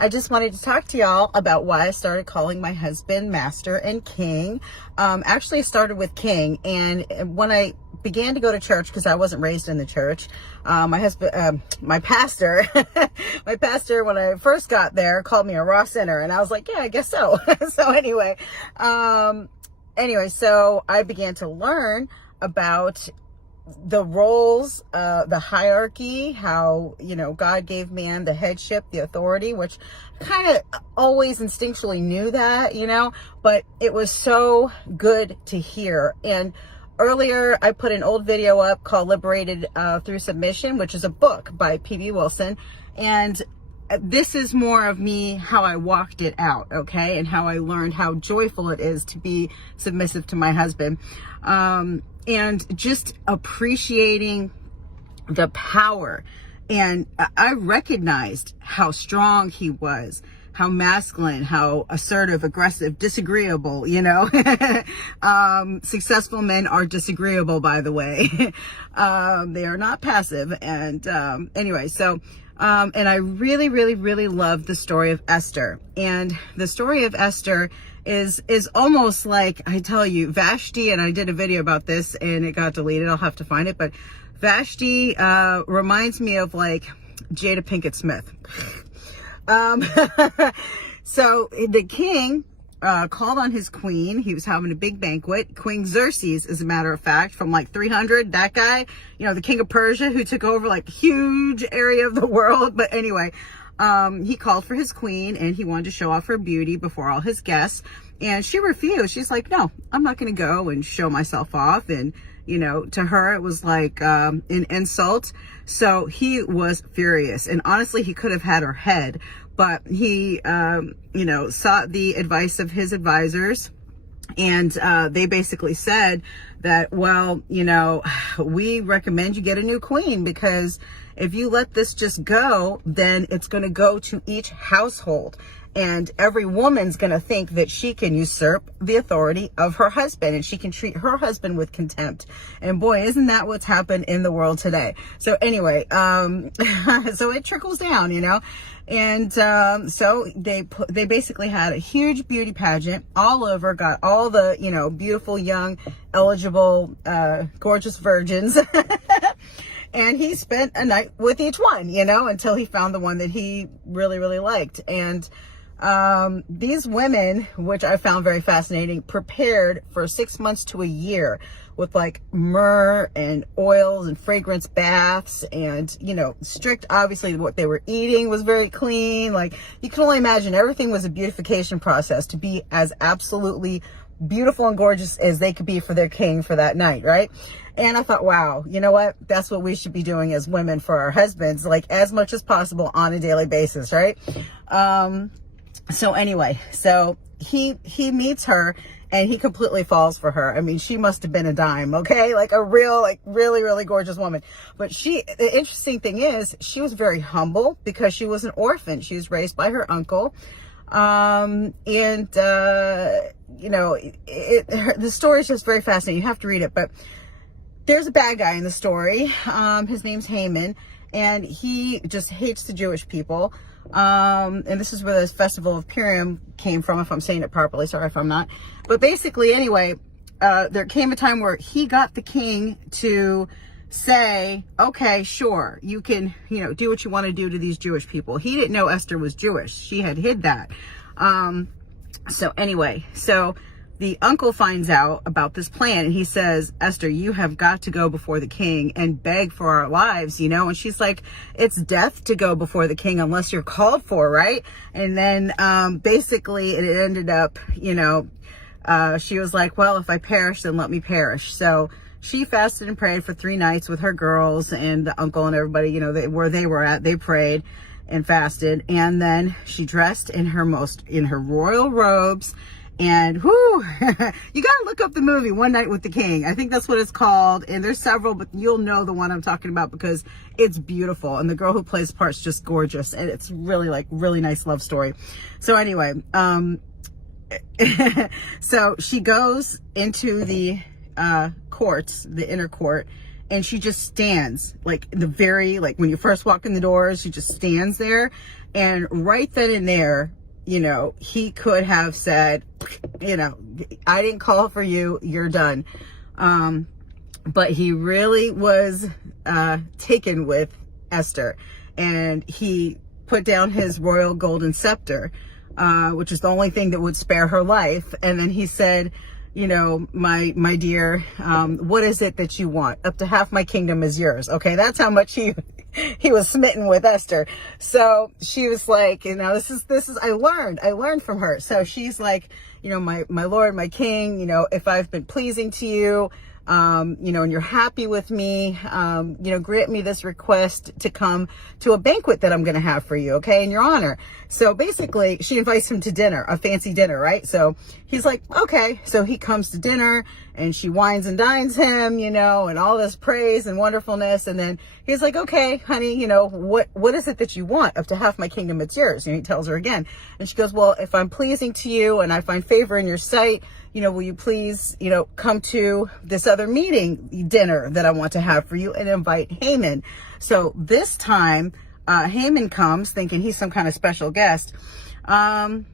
I just wanted to talk to y'all about why I started calling my husband Master and King. Actually, it started with King, and when I began to go to church, because I wasn't raised in the church, my pastor, when I first got there, called me a raw sinner, and I was like, yeah, I guess so. So so I began to learn about the roles, the hierarchy, how, God gave man the headship, the authority, which kind of always instinctually knew that, but it was so good to hear. And earlier I put an old video up called Liberated Through Submission, which is a book by P.B. Wilson. And this is more of me, how I walked it out, okay? And how I learned how joyful it is to be submissive to my husband. And just appreciating the power. And I recognized how strong he was, how masculine, how assertive, aggressive, disagreeable, Successful men are disagreeable, by the way. They are not passive. And and I really, really, really love the story of Esther. And the story of Esther is almost like, I tell you, Vashti, and I did a video about this and it got deleted. I'll have to find it. But Vashti reminds me of like Jada Pinkett Smith. So the king called on his queen. He was having a big banquet. Queen Xerxes, as a matter of fact, from like 300, that guy, the king of Persia, who took over like a huge area of the world. But anyway, he called for his queen and he wanted to show off her beauty before all his guests. And she refused. She's like, no, I'm not going to go and show myself off. And, to her, it was like an insult. So he was furious. And honestly, he could have had her head. But he, sought the advice of his advisors. And they basically said that, well, we recommend you get a new queen, because if you let this just go, then it's going to go to each household. And every woman's going to think that she can usurp the authority of her husband, and she can treat her husband with contempt. And boy, isn't that what's happened in the world today? So anyway, so it trickles down, And so they basically had a huge beauty pageant all over, got all the, beautiful, young, eligible, gorgeous virgins. And he spent a night with each one, until he found the one that he really, really liked. And these women, which I found very fascinating, prepared for 6 months to a year with like myrrh and oils and fragrance baths and, strict, obviously what they were eating was very clean. Like, you can only imagine, everything was a beautification process to be as absolutely beautiful and gorgeous as they could be for their king for that night, right? And I thought, wow, you know what? That's what we should be doing as women for our husbands, like as much as possible on a daily basis, right? So anyway, so he meets her and he completely falls for her. I mean, she must have been a dime, okay? Like a real, like really, really gorgeous woman. But the interesting thing is, she was very humble because she was an orphan. She was raised by her uncle. The story is just very fascinating. You have to read it, but there's a bad guy in the story. His name's Haman, and he just hates the Jewish people. And this is where this festival of Purim came from, if I'm saying it properly. Sorry if I'm not. But basically, anyway, there came a time where he got the king to say, okay, sure, you can, do what you want to do to these Jewish people. He didn't know Esther was Jewish. She had hid that. So anyway, so the uncle finds out about this plan and he says, Esther, you have got to go before the king and beg for our lives, and she's like, it's death to go before the king unless you're called for, right? And then basically it ended up, she was like, well, if I perish, then let me perish. So she fasted and prayed for 3 nights with her girls and the uncle and everybody, where they were at. They prayed and fasted, and then she dressed in her royal robes. And whoo, you gotta look up the movie One Night with the King. I think that's what it's called. And there's several, but you'll know the one I'm talking about because it's beautiful. And the girl who plays the part's just gorgeous. And it's really really nice love story. So anyway, so she goes into the courts, the inner court, and she just stands like when you first walk in the doors, she just stands there. And right then and there, he could have said, I didn't call for you, you're done. But he really was taken with Esther, and he put down his royal golden scepter, which is the only thing that would spare her life. And then he said, my dear, what is it that you want? Up to half my kingdom is yours. Okay, that's how much he was smitten with Esther. So she was like, this is I learned from her. So she's like, my Lord, my King, if I've been pleasing to you, and you're happy with me, grant me this request to come to a banquet that I'm going to have for you, okay, in your honor. So basically, she invites him to dinner, a fancy dinner, right? So he's like, okay. So he comes to dinner, and she wines and dines him, and all this praise and wonderfulness. And then he's like, okay, honey, what is it that you want? Up to half my kingdom, it's yours. And he tells her again. And she goes, well, if I'm pleasing to you and I find favor in your sight, will you please, come to this other dinner that I want to have for you, and invite Haman. So this time, Haman comes thinking he's some kind of special guest. And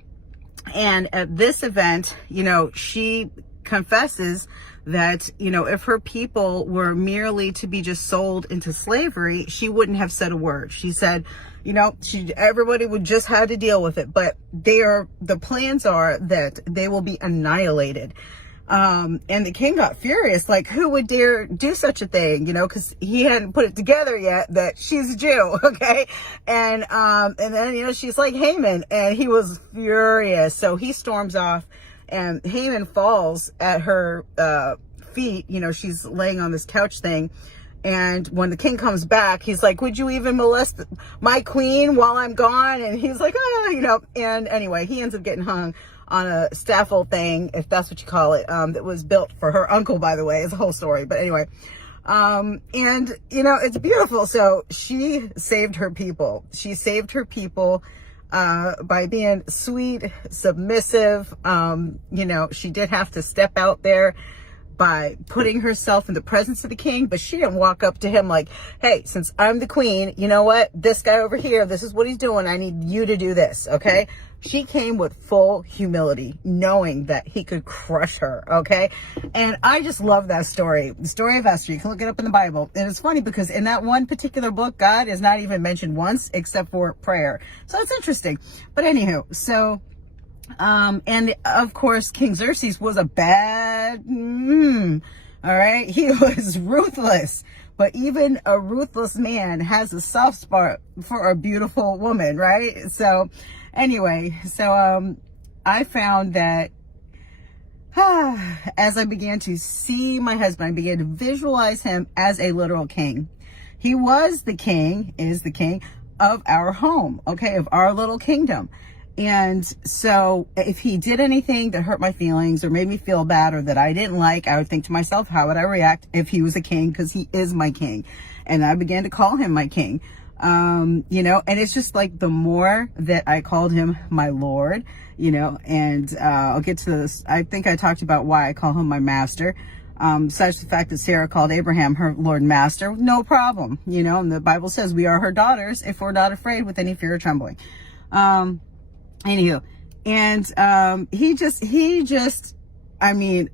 at this event, she confesses that, if her people were merely to be just sold into slavery, she wouldn't have said a word. She said, everybody would just have to deal with it, but the plans are that they will be annihilated. And the king got furious, like, who would dare do such a thing, because he hadn't put it together yet that she's a Jew, okay? And then, she's like Haman, and he was furious. So he storms off, and Haman falls at her feet. She's laying on this couch thing. And when the king comes back, he's like, would you even molest my queen while I'm gone? And he's like, and anyway, he ends up getting hung on a staffel thing, if that's what you call it, that was built for her uncle, by the way. It's a whole story. But anyway, it's beautiful. So she saved her people. She saved her people by being sweet, submissive. She did have to step out there by putting herself in the presence of the king, but she didn't walk up to him like, hey, since I'm the queen, you know what? This guy over here, this is what he's doing. I need you to do this, okay? She came with full humility, knowing that he could crush her, okay? And I just love that story, the story of Esther. You can look it up in the Bible. And it's funny because in that one particular book, God is not even mentioned once except for prayer. So it's interesting. But anywho, so... and of course, King Xerxes was a bad, all right? He was ruthless, but even a ruthless man has a soft spot for a beautiful woman, right? So anyway, I found that as I began to see my husband, I began to visualize him as a literal king. He is the king of our home, okay, of our little kingdom. And so if he did anything that hurt my feelings or made me feel bad or that I didn't like, I would think to myself, how would I react if he was a king? Because he is my king. And I began to call him my king. And it's just like the more that I called him my Lord, and I'll get to this. I think I talked about why I call him my master. Such the fact that Sarah called Abraham her Lord and Master, no problem, and the Bible says we are her daughters if we're not afraid with any fear or trembling. Anywho, and he just, I'm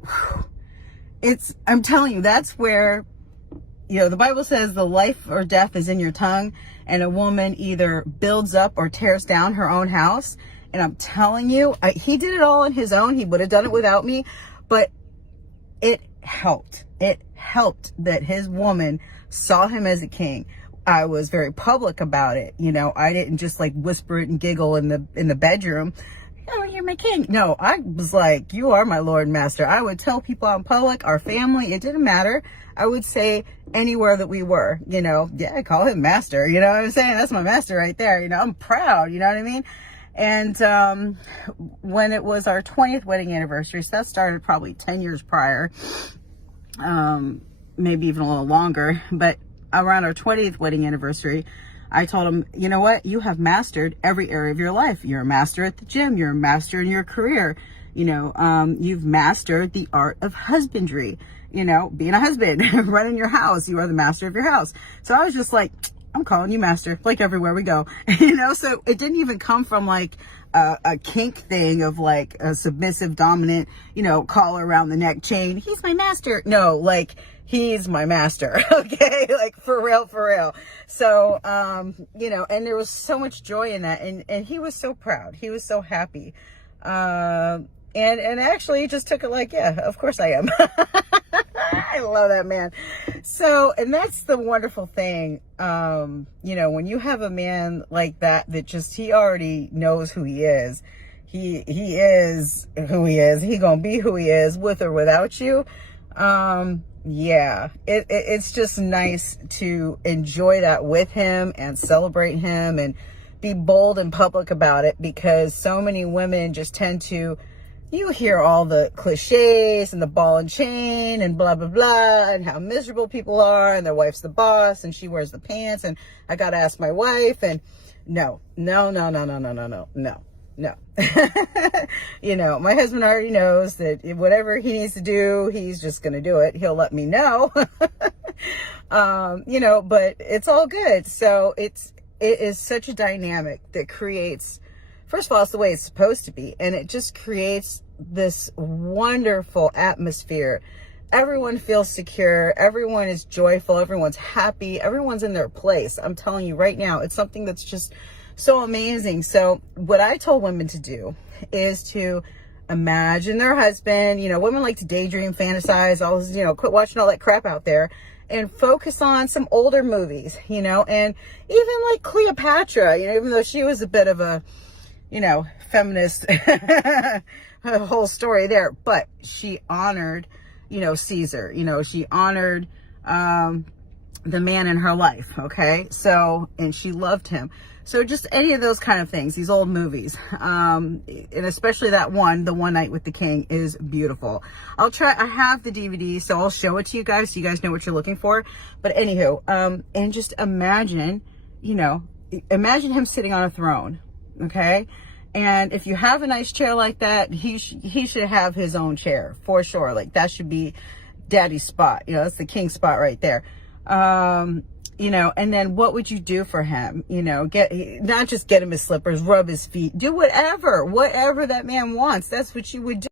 telling you, that's where, the Bible says the life or death is in your tongue, and a woman either builds up or tears down her own house. And I'm telling you, he did it all on his own. He would have done it without me, but it helped. It helped that his woman saw him as a king. I was very public about it. I didn't just like whisper it and giggle in the bedroom. Oh, you're my king. No, I was like, you are my Lord and Master. I would tell people out in public, our family, it didn't matter. I would say anywhere that we were, yeah, I call him master. You know what I'm saying? That's my master right there. I'm proud. You know what I mean? And when it was our 20th wedding anniversary, so that started probably 10 years prior, maybe even a little longer, but around our 20th wedding anniversary, I told him, you know what? You have mastered every area of your life. You're a master at the gym. You're a master in your career. You've mastered the art of husbandry. you know, being a husband, running your house. You are the master of your house. So I was just like, I'm calling you master, like everywhere we go, you know? So it didn't even come from like a kink thing of like a submissive, dominant, you know, collar around the neck chain. He's my master. No, like, he's my master. Okay. Like for real, for real. So, you know, and there was so much joy in that. And he was so proud. He was so happy. And actually he just took it like, yeah, of course I am. I love that man. So, and that's the wonderful thing. You know, when you have a man like that just, he already knows who he is. He is who he is. He gonna be who he is with or without you. Yeah, it's just nice to enjoy that with him and celebrate him and be bold in public about it, because so many women just tend to, you hear all the cliches and the ball and chain and blah, blah, blah, and how miserable people are, and their wife's the boss and she wears the pants, and I got to ask my wife, and no. You know, my husband already knows that whatever he needs to do, he's just going to do it. He'll let me know, you know, but it's all good. So it is such a dynamic that creates, first of all, it's the way it's supposed to be. And it just creates this wonderful atmosphere. Everyone feels secure. Everyone is joyful. Everyone's happy. Everyone's in their place. I'm telling you right now, it's something that's just so amazing. So what I told women to do is to imagine their husband. You know, women like to daydream, fantasize, all this, you know, quit watching all that crap out there and focus on some older movies, you know, and even like Cleopatra, you know, even though she was a bit of a, you know, feminist whole story there, but she honored, you know, Caesar, you know, she honored the man in her life. Okay. So, and she loved him. So just any of those kind of things, these old movies, and especially that one, The One Night with the King, is beautiful. I have the DVD, so I'll show it to you guys so you guys know what you're looking for. But anywho, and just imagine, you know, imagine him sitting on a throne. Okay. And if you have a nice chair like that, he should have his own chair for sure. Like that should be daddy's spot. You know, that's the king spot right there. You know, and then what would you do for him? You know, not just get him his slippers, rub his feet, do whatever that man wants. That's what you would do.